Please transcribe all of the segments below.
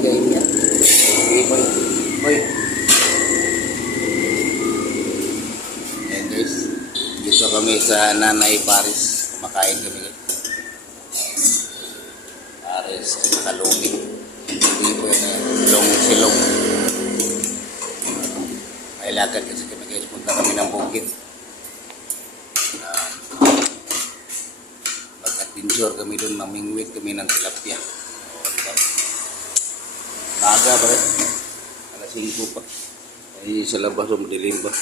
kain niya. Okay, boy. Boy. Ayan guys. Dito kami sa Nanay Paris. Kumakain kami guys. Paris, nakalumi. Hindi po yung silong. May lakad kasi kami guys. Punta kami ng bukid. Pagka-tinsure kami doon, mamingwit kami ng tilapia. Maaga ba rin? Alas 5 pa. Ay, sa labas o madilim ba?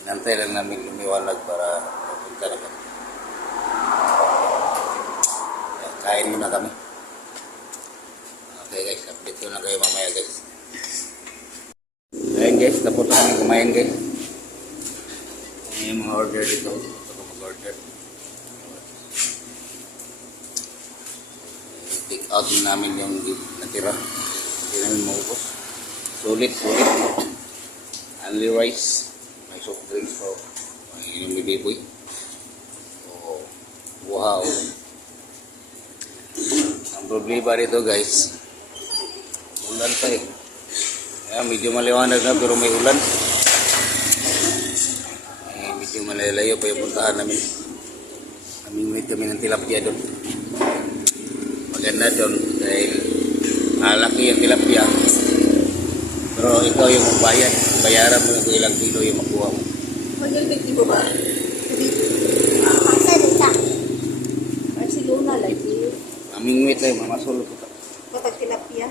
Inantay lang namin lumiwanag para mapunta na kami. Kain muna kami. Okay guys, update ko na kayo mamaya guys. Ayan guys, tapos na kami kumain guys. Ayan yung mga order dito. Ito ko mag-order. Take out namin yung natira. Hindi namin maubos. Sulit. Only rice. May soft drinks po. May inom ni Biboy. So, wow. Ang problema rito guys, ulan pa eh. Kaya medyo maliwanag na pero may ulan. Medyo malalayo pa yung puntahan namin. Namingwit kami ng tilapia doon. Maganda doon dahil malaki yung tilapia. Pero ikaw yung magbayad. Bayaran mo kung ilang kilo yung makuha mo. Magiging di ba ba? Masa dita. Barcelona lagi. Namingwit na yung mamasol ko. Kapag tilapia.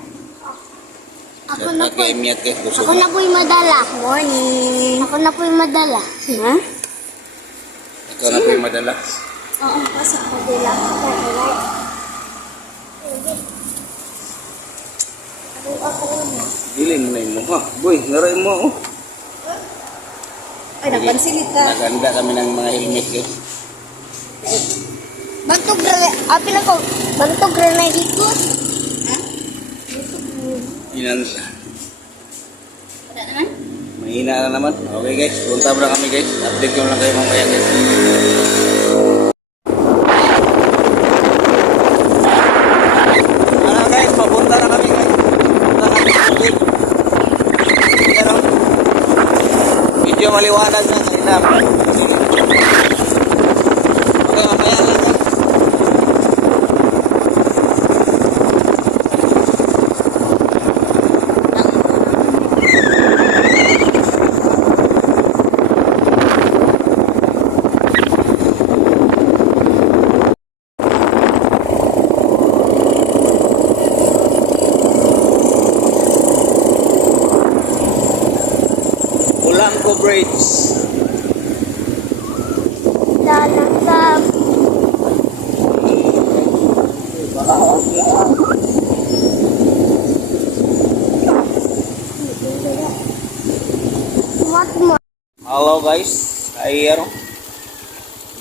Ako na po. Ako na po'y madala. Morning. Ako na po'y madala. Ha? Ikaw na po yung madala. Oo, pasok ko dila. Dili mo na yung mukha. Boy, naray mo. Ay, napansilit ka. Naganda kami ng mga helmet guys. Bantog granay. Apil ako. Bantog granay dito. Ha? Inan. Wala naman? Mahina na naman. Okay guys, punta mo na kami guys. Update ko lang kayo mamaya guys. Ano guys, papunta na kami guys. Punta kami sa bukid. Pero, medyo maliwanag na kanina. Okay, mamaya lang guys. Ulangco Bridge. Lalakab. Hello guys, ay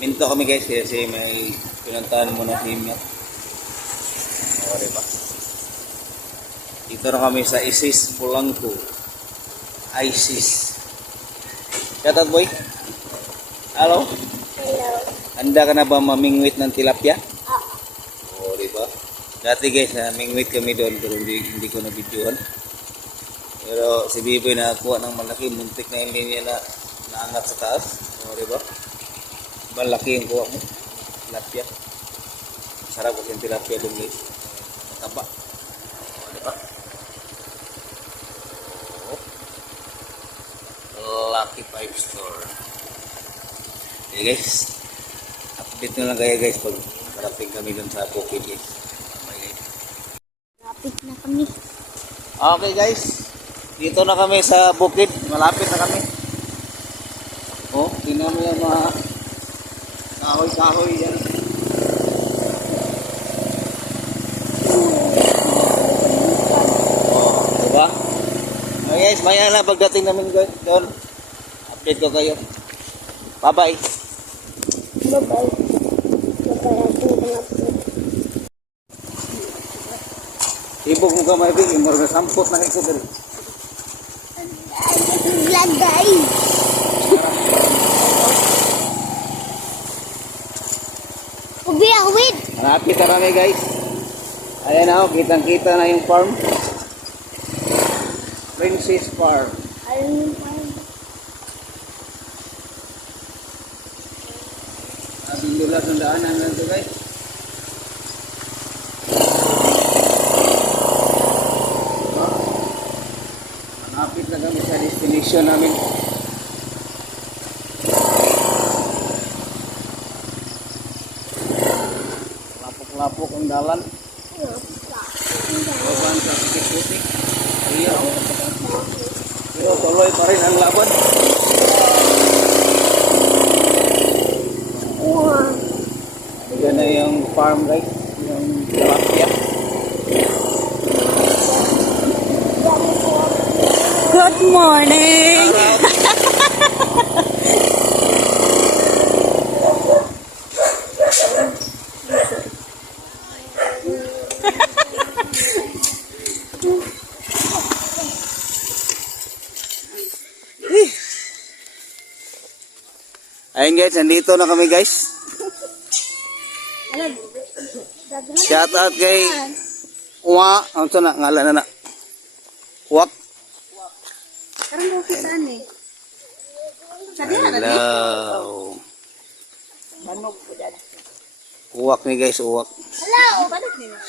minto kami guys kasi may pinuntahan muna si Himyat. O diba? Dito na kami sa Isis Polanco. ISIS. Shout out boy. Hello. Hello. Handa ka na ba mamingwit ng tilapia? Oo. O diba? Dati guys, namingwit kami doon pero hindi ko na-videoan. Pero si Biboy nakakuha ng malaki, muntik na yung linya na naangat sa taas. O diba? Malaki yung kuha mo. Tilapia. Sarap kasi yung tilapia doon guys. Mataba. O diba? Lucky Five Store. Okay guys, update na lang kayo guys pag parating kami dun sa bukid guys. Okay guys. Lapit na kami. Okay guys, dito na kami sa bukid. Malapit na kami. Oh, tingnan mo yung mga kahoy-kahoy yan. Oh, diba? Okay guys, maya na pagdating namin doon. Update ko kayo. Bye-bye. Bye-bye. Bye-bye. Ibog mo ka maibig, imor ka sampot na kayo dito. Vlog guys. Ubi, wait. Malapit na kami guys. Ayan na, kitang-kita na yung farm. Princess Farm. Ayun yung farm. Abindulas ng daanan lang ito guys. Malapit na kami sa destination namin. Lapok-lapok ang dalan. Laban sa putik-putik. Ayaw. Pero tuloy pa rin ang laban. Wow. Yan na yung farm guys. Yung tilapia. Good morning! Ayun guys, nandito na kami guys. Shout out kay Uwa. Ano ito na? Ngalan na. Uwak. Karang daw kita ni. Hello. Manog po dad. Uwak ni guys, uwak. Hello.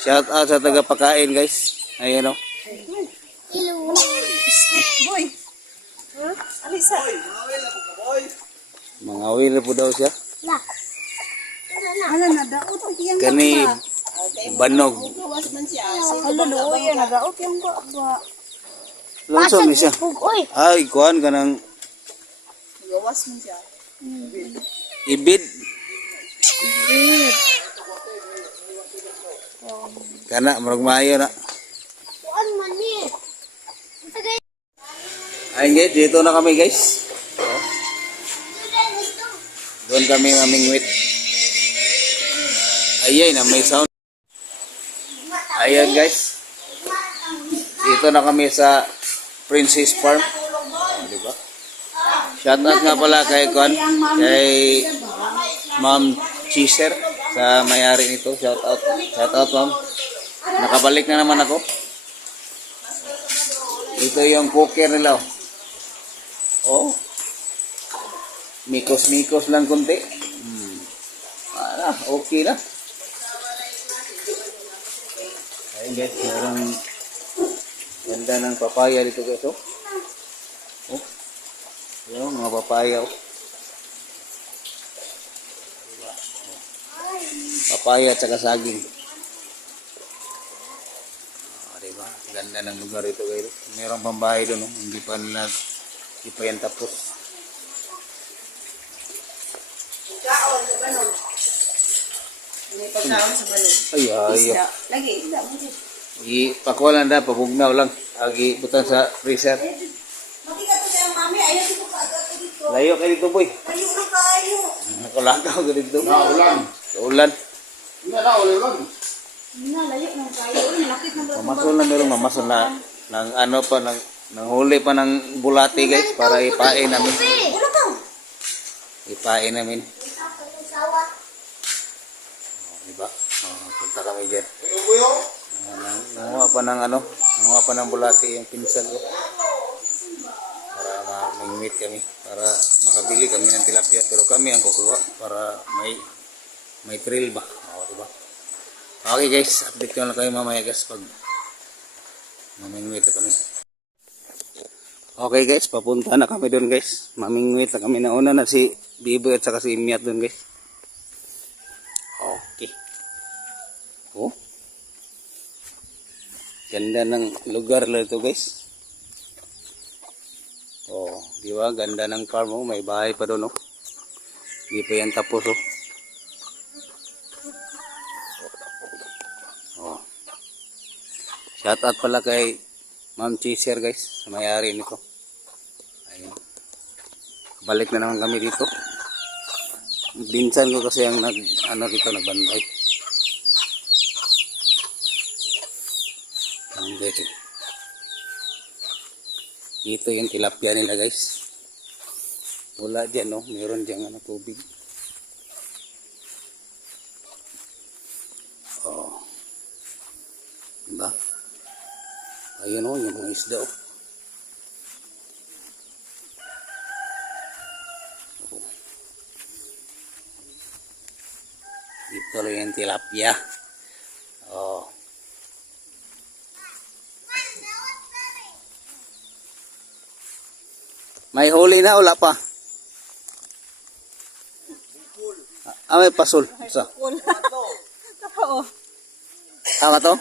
Shout out sa taga-pakain guys. Ayan o. Hello. Boy. Alisa. Mga wheel po daw siya. La. Ala na daot ang tiyang Kani banog. gawas man siya. Ala do yan nagaot yung ba. Langsung ni siya. Uy. Ay, kuhan ka ng Gawas man siya. ibid. Kana, marag maayo na. Kuan man ni. Ayun guys, dito na kami guys. Doon kami mamingwit. Ayay na may sound. Ayan guys. Dito na kami sa Princess Farm. Oh, di ba? Shout out nga pala kay Kwan, kay Ma'am Cheeser sa may-ari nito. Shout out. Shout out ma'am. Nakabalik na naman ako. Ito yung cooker nila. Oh. Mikos-mikos lang kunti. Okay na. Ayun guys, merong ganda ng papaya dito guys. Oh. Yung mga papaya. Oh. Papaya at saka saging. Diba? Ganda ng lugar ito guys. Merong pambahay doon. Hindi pa yan tapos. Kaon sa banog. May pagkaon sa banog. Ay, Isda. Lagi isda mo dito. Ipakuha lang na, pabugnaw lang. Agi, butan sa freezer. Makita to sa mami, ayaw dito ka agad dito. Layo kayo dito, boy. Ayaw lang kayo. Nakulakaw ka dito. Ulan. Ulan. Na layo nang kayo. Uy, nakit na ba? Mamasol na meron, mamasol na. Nang ano pa, nang huli pa ng bulati guys, para ipain namin. Ulo ka. Ipain namin. Diba? Punta kami dyan. Nanguha pa ng ano, nanguha pa ng bulati yung pinsan ko. Para mamingwit kami, para makabili kami ng tilapia. Pero kami ang kukuha para may thrill ba? Diba? Okay guys, update ko lang kayo mamaya guys pag mamingwit na kami. Okay guys, papunta na kami doon guys. Mamingwit na kami. Nauna na si Bibo at saka si Miat doon guys. Okay. Oh. Ganda ng lugar lang ito guys. Oh, di ba? Ganda ng farm oh. May bahay pa doon oh. Di pa yan tapos oh. Oh. Shout out pala kay Ma'am Cheeser guys, may-ari nito. Ayun. Balik na naman kami dito. Binsan ko kasi ang dito nagbantay. Dito yung tilapia nila guys. Wala dyan no, meron dyan tubig. Oh. Ayun o, yung mga isda o. Dito lang yung tilapia. Oh. May huli na, wala pa. May pasol. Sa? Oo. Tama to?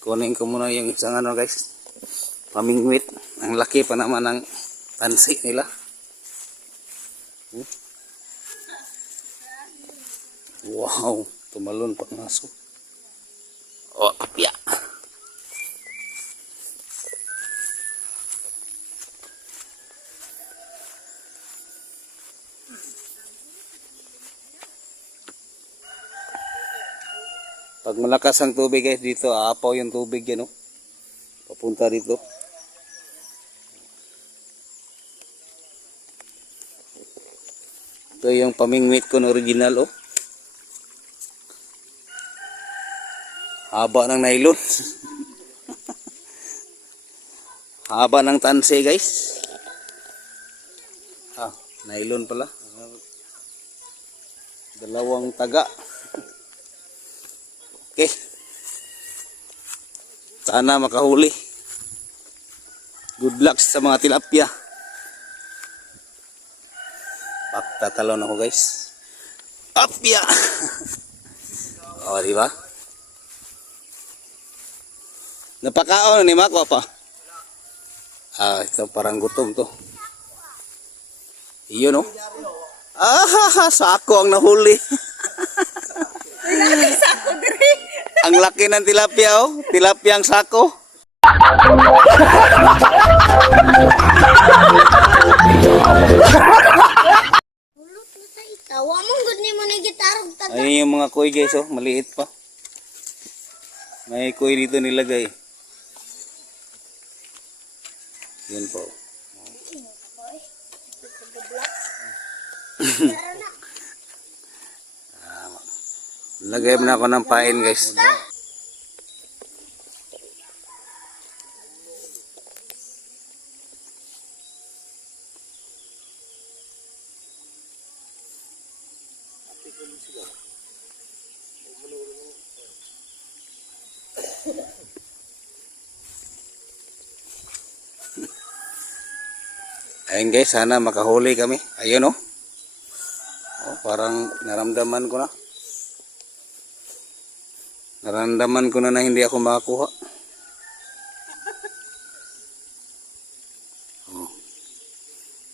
Kunin ko muna yung isang ano guys. Pamingwit. Ang laki pa naman ng tansi nila. Wow. Tumalon pa ng aso. Oh, kapya. Pag malakas ang tubig guys dito, aapaw yung tubig yan oh. Papunta dito. Ito yung pamingwit ko na original oh. Haba ng nylon. Haba ng tanse guys. Nylon pala. Dalawang taga. Okay. Sana makahuli. Good luck sa mga tilapia. Pagtatalon ako guys. Apya. Oh, di ba? Napakaon ni Mako pa. Ito parang gutom to. Iyon oh. Sako ang nahuli. Ang laki ng tilapia oh. Tilapia ang sako. Tawa mong good ni mo na gitarog taga. Ayun yung mga koi guys oh. Maliit pa. May koi dito nilagay. Yan po. Lagay mo na ako ng pain guys. Ayun guys, sana makahuli kami. Ayun oh. Parang naramdaman ko na. Naramdaman ko na hindi ako makakuha.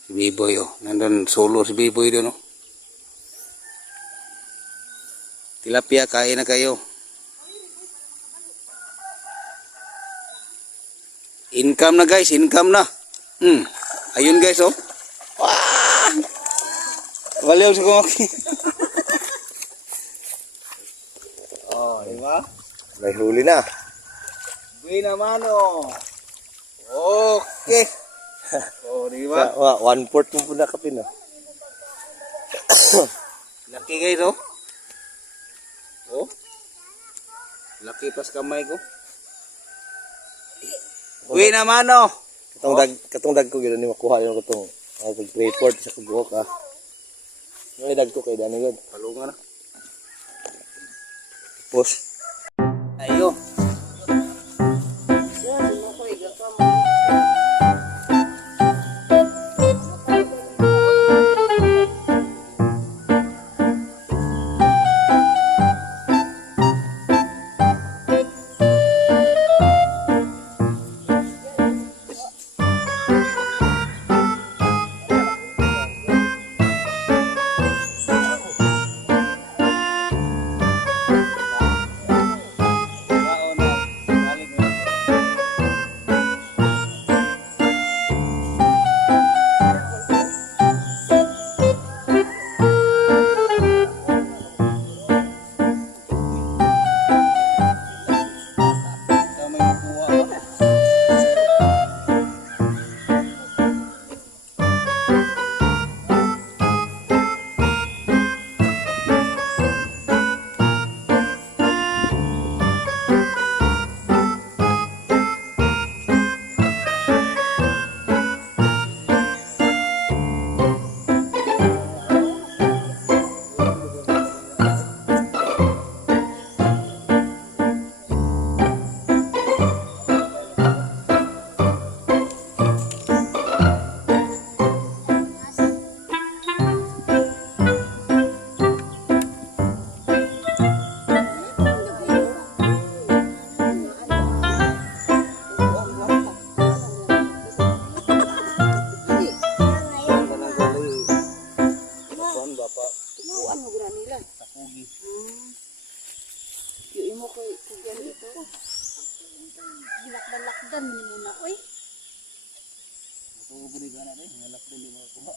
Si Biboy oh. Nandun solo si Biboy doon oh. Tilapia, kain na kayo. Income na guys, income na. Ayun guys oh. Wah! Waliw sa kumaki. Oh, diba? May huli na. Buena mano. Okay. Oh, diba? 1/4 mo po nakapin ah. Laki guys oh. Oh. Laki pas kamay ko. Buena mano. Katong dag ko gid ni makuha yung katong report sa kubuok ah. Yung dag ko kay dani gud. Palungan na. Push. Ayo. Balikan mo muna. Uy. Ito ba ni gana rin? Ngalak din di makakuha.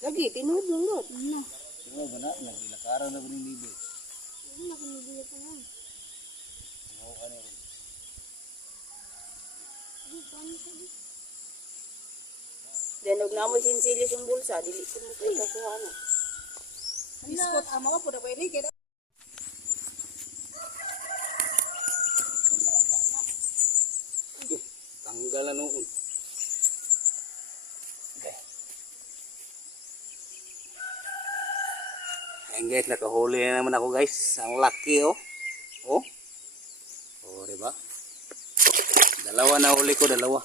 Lagi, tinuod lang doon. Ano? Pero ba na? Nagilakaran na ba ni Bibi? Ano na kinibigat na yan? Oo, ano rin. Di, paano sabi? Then, huwag na mo sinsilis yung bulsa. Dili ko mo kayo kakuha na. Biskot, ama ko po na pwede. Kaya Tanggalan noon. Okay. Ayan guys, nakahuli na naman ako guys. Ang laki oh. Oh. Oh, diba? Dalawa na huli ko, dalawa.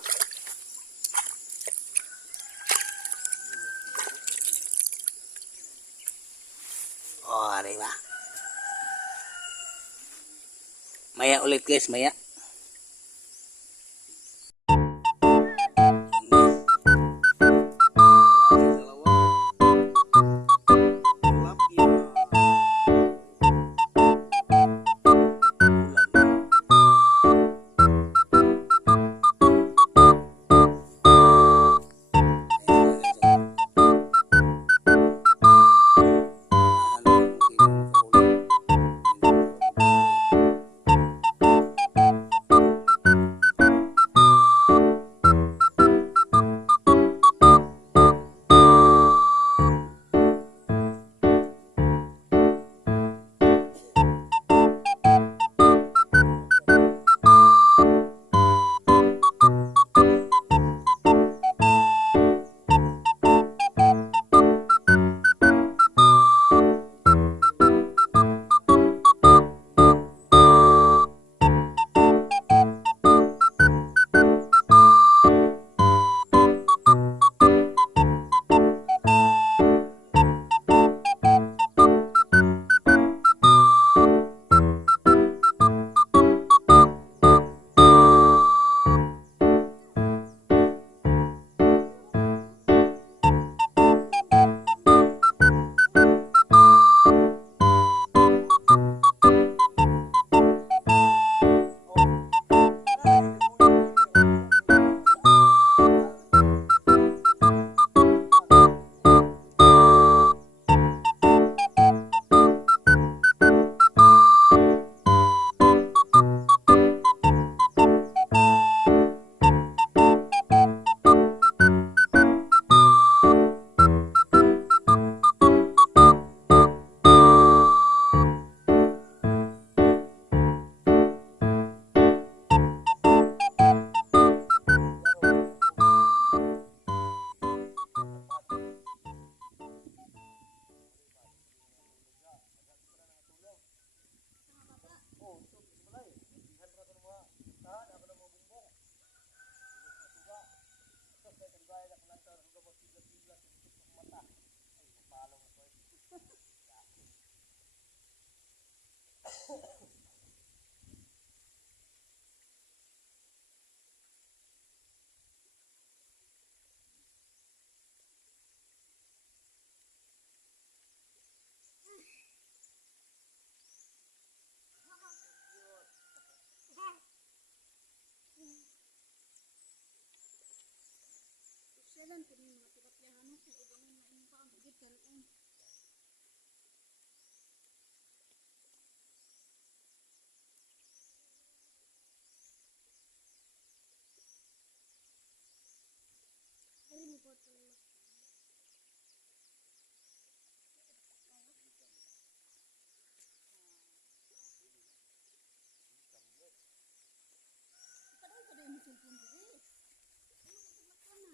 Oh, diba? Maya ulit guys, maya.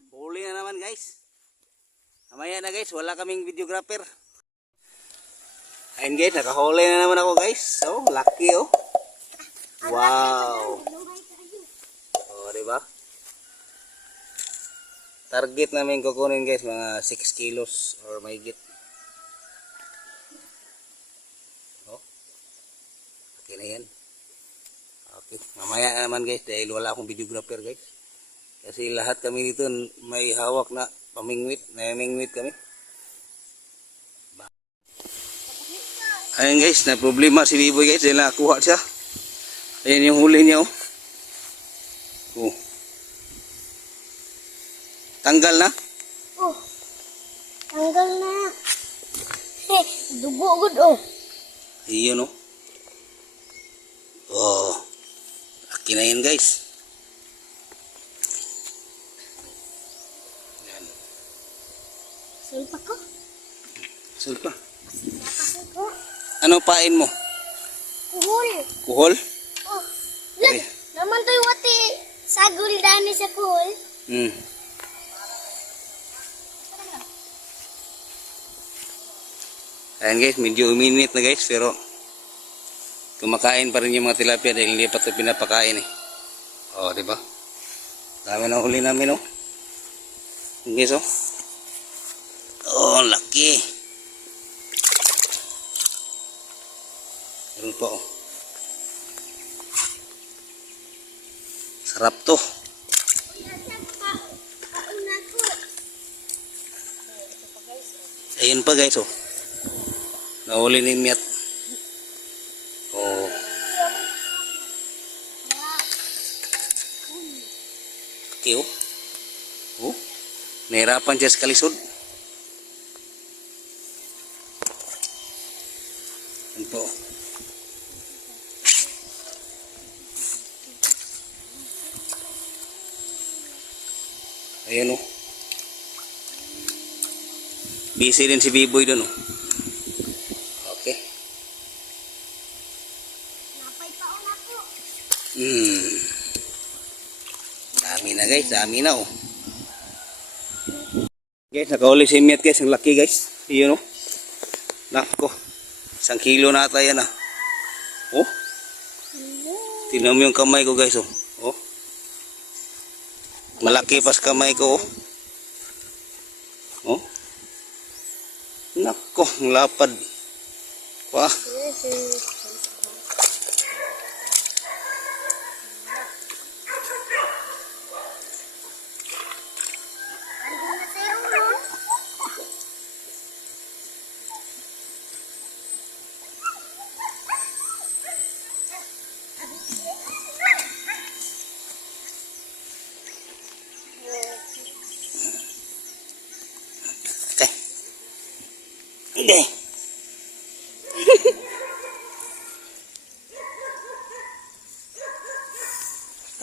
Huli na naman guys. Mamaya na guys, wala kaming videographer. Ayun guys, nakahuli na naman ako guys. So, lucky oh. Wow. Oh, diba? Target namin kukunin guys, mga 6 kilos or mahigit. Oh. Okay na yan. Okay. Mamaya na naman guys, dahil wala akong videographer guys. Kasi lahat kami dito may hawak na pamingwit, namingwit kami. Ayun guys, na problema si Biboy guys, dahil nakakuha siya. Ayan yung huli niya oh. Oh. Tanggal na? Oh. Tanggal na. Dugo gud oh. Iyon oh. Oh. Laki na yan guys. Yan. Sulpa ko. Sulpa. Nakasal ko. Ano pain mo? Kuhol. Kuhol? Oh. Look. Ay. Naman to'y wati. Sagol dani sa kuhol. Hmm. Ayan guys, medyo uminit na guys, pero kumakain pa rin yung mga tilapia dahil hindi pa ito pinapakain eh. O, di ba? Dami na huli namin oh. Yung guys oh. Oh, laki. Meron pa oh. Sarap to. Ayun pa guys oh. Nahuli ni Miat. Oh. Okay oh. Oh. Nahirapan siya sa kalisod. Ayun po. Ayan oh. Busy din si Biboy doon oh. Okay. Napay paon ako. Dami na guys, dami na oh. Guys, nakahuli si Miat guys, ang laki guys. Iyon oh. Nako. 1 kilo na ata yan ah. Oh. Tingnan mo yung kamay ko guys oh. Oh. Malaki pa sa kamay ko oh. Oh. Nako, ang lapad. Wah. Okay.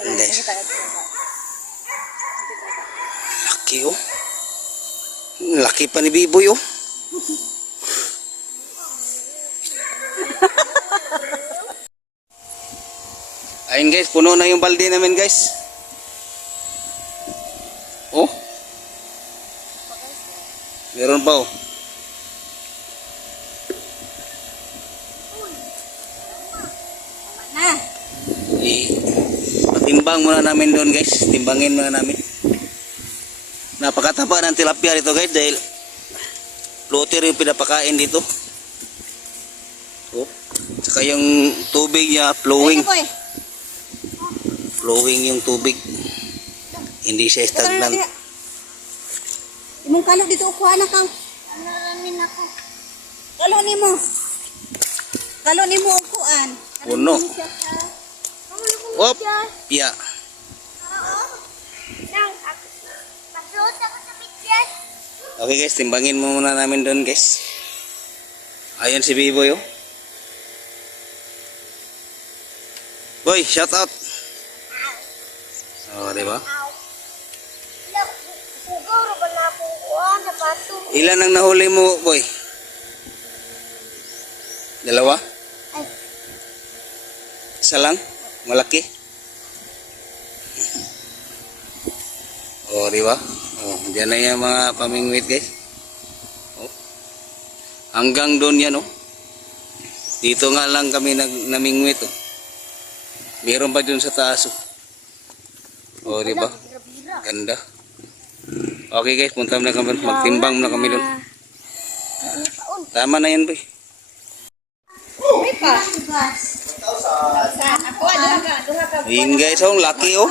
Guys. Laki oh. Laki pa ni Biboy oh. Ayun guys, puno na yung balde namin guys. Oh. Meron pa oh. Patimbang muna namin doon guys. Timbangin muna namin. Napakataba ng tilapia dito guys dahil floater yung pinapakain dito. Oh. Saka yung tubig niya flowing. Flowing yung tubig. Hindi siya stagnant. Imong kalo dito ukuha na kang. Naramin ako. Kalo nimo. Kalo nimo ukuan. Puno. Op. Pia. Pasot ako sa picture. Okay guys, timbangin mo muna namin doon guys. Ayun si Biboy oh. Boy, shout out. Oh, di ba? Siguro ba na akong kuha na pato? Ilan ang nahuli mo, boy? 2? Ay. Isa lang? Malaki? Oh, di ba? Oh, diyan na yung mga pamingwit, guys. Oh. Hanggang doon yan, oh. Dito nga lang kami namingwit, oh. Meron pa doon sa taas, oh. Oh, di ba? Ganda. Okay, guys, punta na kami. Magtimbang na kami doon. Tama na yan, boy. Ayun guys, oh, laki oh.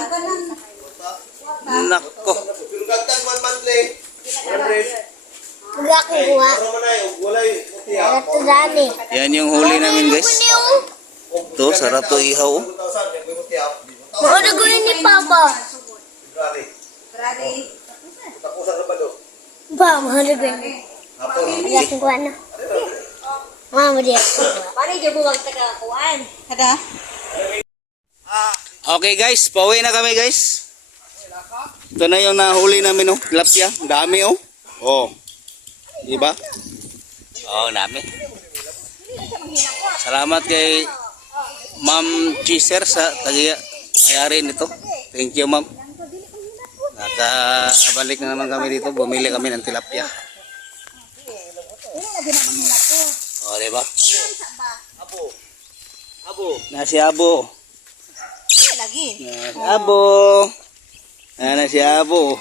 Nako. Wala akong kuha. Ito dami. Yan yung huli namin guys. To, sarap to ihaw oh. Mauna gunin ni Papa. Ba, mahal ba? Wala akong kuha na. Mama, di ako kuha. Paano yung buwag tagakuan? Kada? Okay guys, pauwi na kami guys. Ito na yung nahuli namin oh, tilapia. Ang dami oh. Oh. Di ba? Oh, dami. Salamat kay Ma'am Cheeser sa may-ari nito. Thank you, Ma'am. Nakabalik na naman kami dito. Bumili kami ng tilapia. Oh, di ba? Nasi abo. Lagi. Nasi abo. Nasi abo.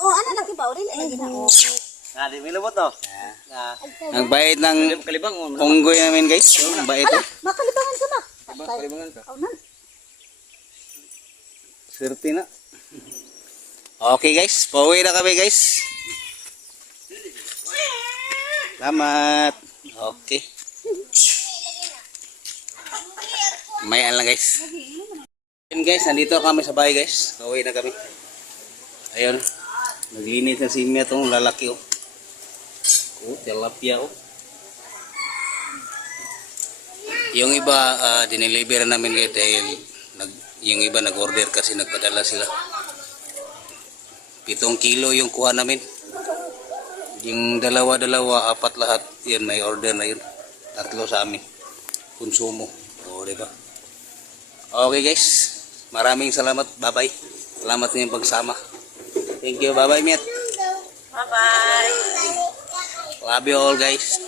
Oh, ano lagi ba? Uri lagi na. Ang bait ng unggoy namin guys. Ang bait oh. Makalibangan ka na. Makalibangan ka. Oh, nan. Swerte na. Okay guys, pauwi na kami guys. Salamat. Okay. Mayan lang guys. Ayun guys, nandito kami sa bahay guys. Pauwi na kami. Ayun. Naglinis na si Mia itong lalaki oh. Oh, tilapia oh. Yung iba, dineliver namin guys dahil yung iba nag-order kasi nagpadala sila. 7 kilo yung kuha namin. Yung dalawa, 4 lahat, yun may order na yun. 3 sa amin. Konsumo. O, diba? Okay guys. Maraming salamat. Bye-bye. Salamat sa inyong pagsama. Thank you. Bye-bye, Miet. Bye-bye. Love you all guys.